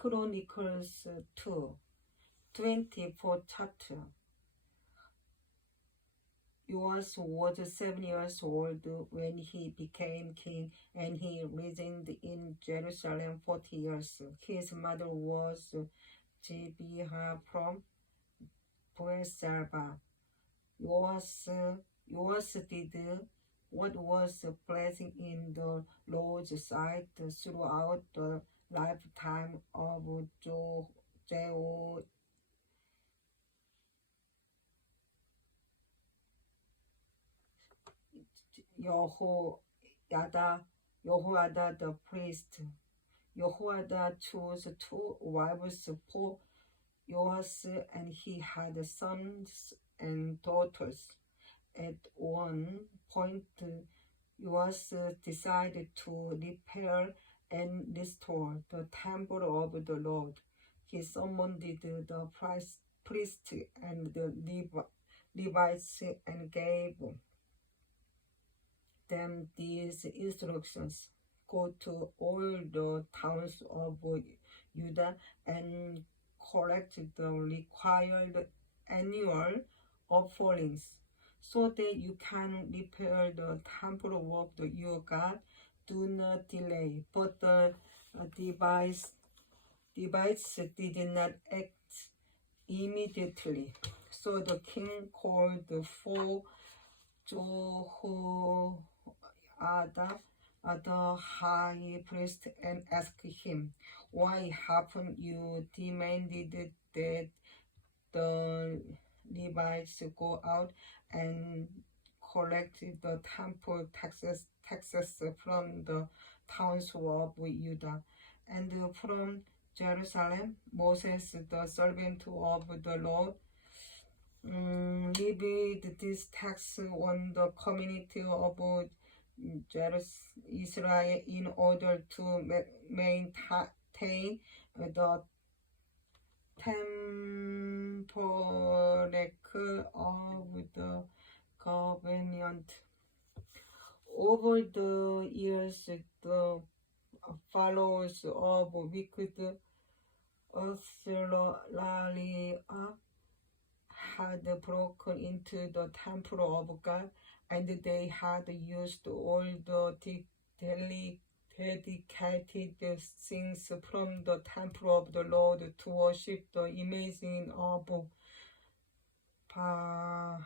Chronicles 2, 24 chapter. Joash was 7 years old when he became king, and he reigned in Jerusalem 40 years. His mother was Zibiah from Beersheba. Joash did what was pleasing in the Lord's sight throughout the lifetime of Jehoiada the priest. Jehoiada chose 2 wives for Joash, and he had sons and daughters. At one point, Joash decided to repair and restore the temple of the Lord. He summoned the priests and the Levites and gave them these instructions: go to all the towns of Judah and collect the required annual offerings, so that you can repair the temple of your God. Do not delay. But the Levites did not act immediately. So the king called for Jehoiada, the high priest, and asked him, why haven't you demanded that the Levites go out and collect the temple taxes from the towns of Judah and from Jerusalem? Moses, the servant of the Lord, levied this tax on the community of Israel in order to maintain the tabernacle of the covenant. Over the years, the followers of wicked Athaliah had broken into the temple of God, and they had used all the dedicated things from the temple of the Lord to worship the image of Baal.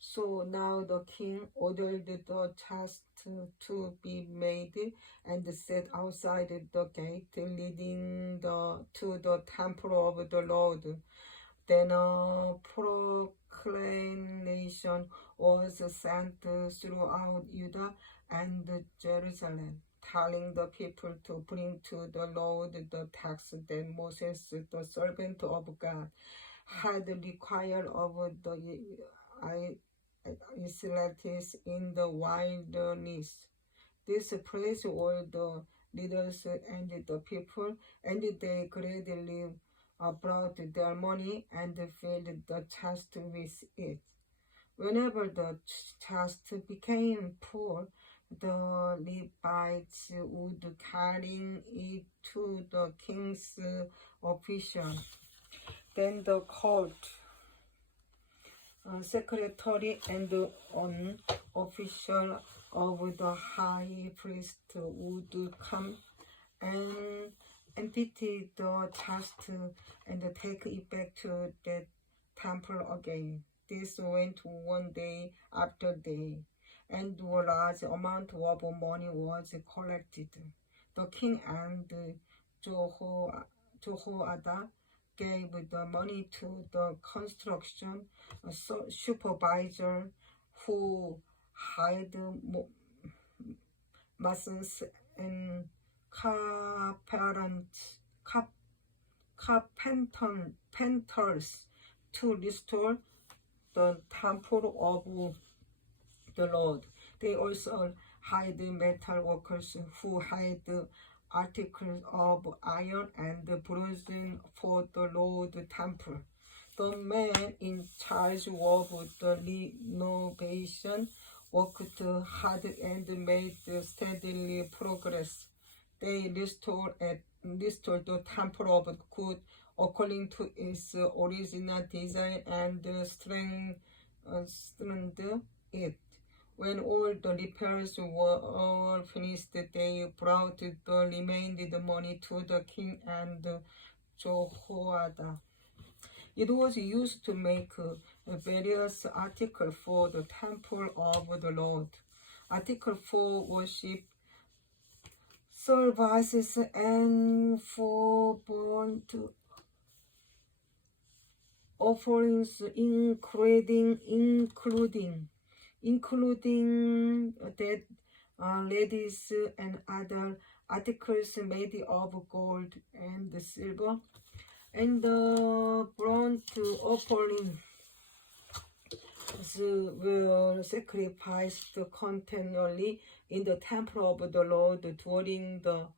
So now the king ordered the chest to be made and set outside the gate leading to the temple of the Lord. Then a proclamation was sent throughout Judah and Jerusalem, telling the people to bring to the Lord the tax that Moses, the servant of God, had required of the Israelites in the wilderness. This pleased all the leaders and the people, and they gladly brought their money and filled the chest with it. Whenever the chest became full, the Levites would carry it to the king's official. Then the court secretary and an official of the high priest would come and empty the chest and take it back to the temple again. This went one day after day, and a large amount of money was collected. The king and Jehoiada gave the money to the construction supervisor, who hired masons and carpenters to restore the temple of the Lord. They also hired metal workers who had articles of iron and bronze for the Lord temple. The man in charge of the renovation worked hard and made steadily progress. They restored the temple of God according to its original design and strengthened it. When all the repairs were finished, they brought the remaining money to the king and Jehoiada. It was used to make various articles for the temple of the Lord. Article for worship services and for burnt offerings, including dead ladies and other articles made of gold and silver, and the burnt offerings were sacrificed continually in the temple of the Lord during the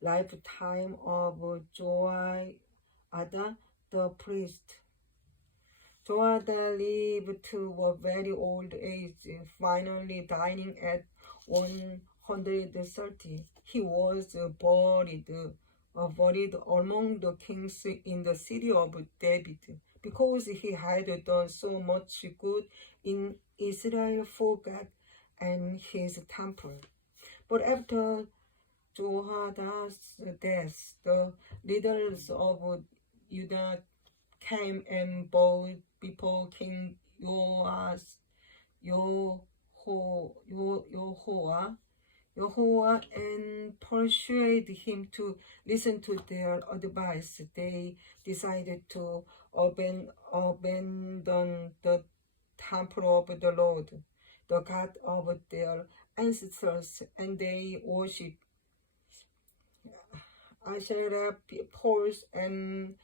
lifetime of Joiada the priest. Joiada lived to a very old age, finally dying at 130. He was buried among the kings in the city of David, because he had done so much good in Israel for God and his temple. But after Jehoiada's death, the leaders of Judah came and bowed before King Yehoiah and persuaded him to listen to their advice. They decided to abandon the temple of the Lord, the God of their ancestors, and they worship Asherah poles and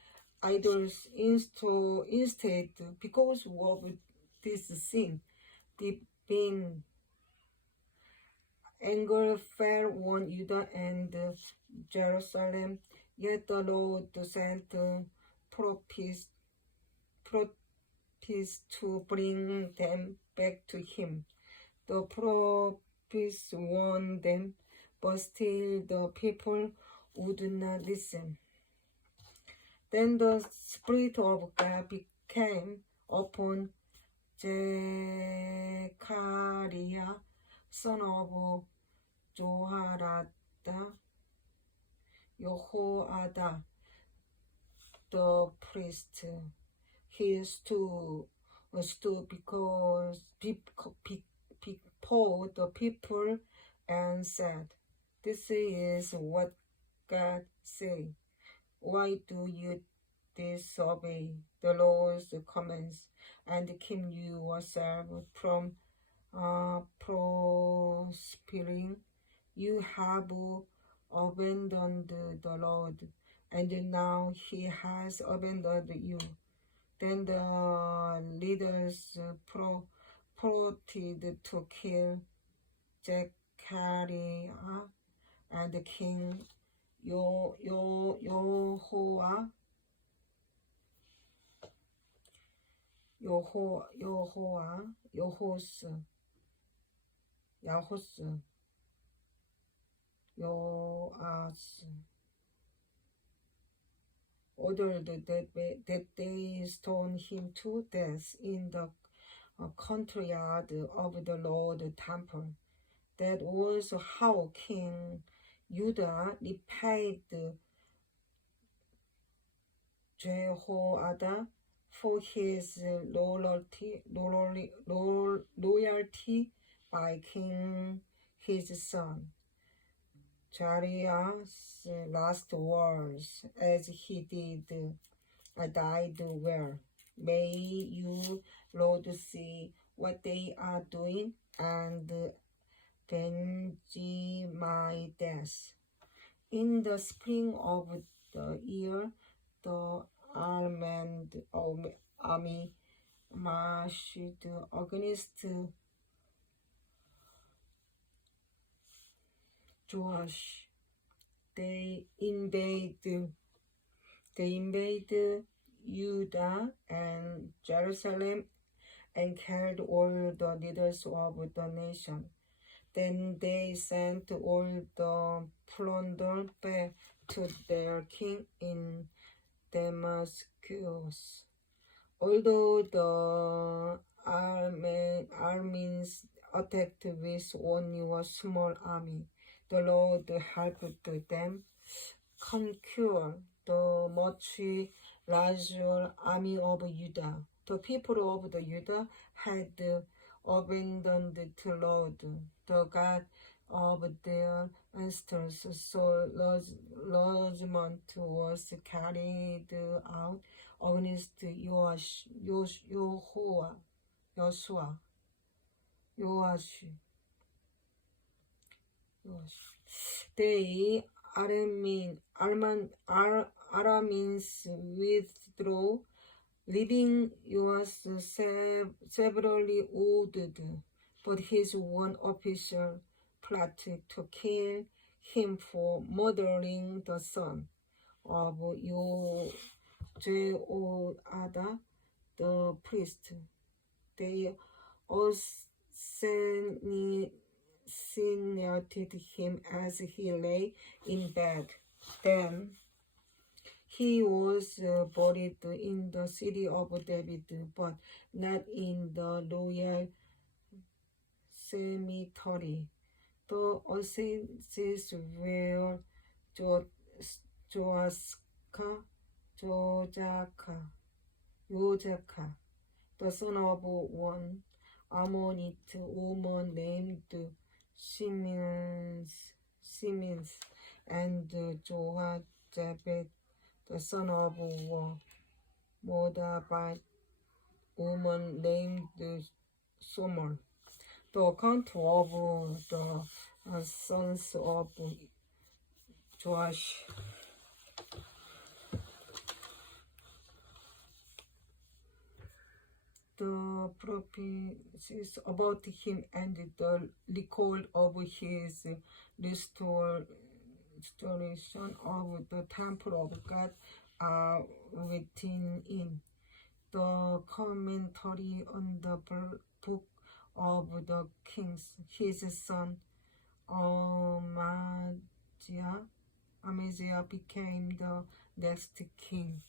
idols instead. Because of this sin, divine anger fell on Judah and Jerusalem. Yet the Lord sent prophets to bring them back to him. The prophets warned them, but still the people would not listen. Then the Spirit of God came upon Zechariah, son of Jehoiada, the priest. He stood before the people and said, "This is what God says. Why do you disobey the Lord's commands and keep yourself from prospering? You have abandoned the Lord, and now he has abandoned you." Then the leaders plotted to kill Zechariah, and King Joas ordered that they stone him to death in the courtyard of the Lord temple. That was how King Judah repaid Jehoiada for his loyalty by killing his son. Jariah's last words, as he died, were, "May you, Lord, see what they are doing and avenge my death." In the spring of the year, the army marched against Joash. They invaded Judah and Jerusalem and killed all the leaders of the nation. Then they sent all the plunder back to their king in Damascus. Although the Armenians attacked with only a small army, the Lord helped them conquer the much larger army of Judah. The people of the Judah had abandoned the Lord, the God of their ancestors, so lodgment was carried out against Joash. They Arameans withdrew, leaving Joash severely wounded, but his one official plotted to kill him for murdering the son of Jehoiada, the priest. They assassinated him as he lay in bed. Then he was buried in the city of David, but not in the royal cemetery. The assassins were Jojaka, the son of one Ammonite woman named Simeons, and Joachebed, the son of a Moabite woman named Somer. The account of the sons of Joash. The prophecies about him and the record of his restoration of the temple of God are written in the commentary on the book of the kings. His son Amaziah became the next king.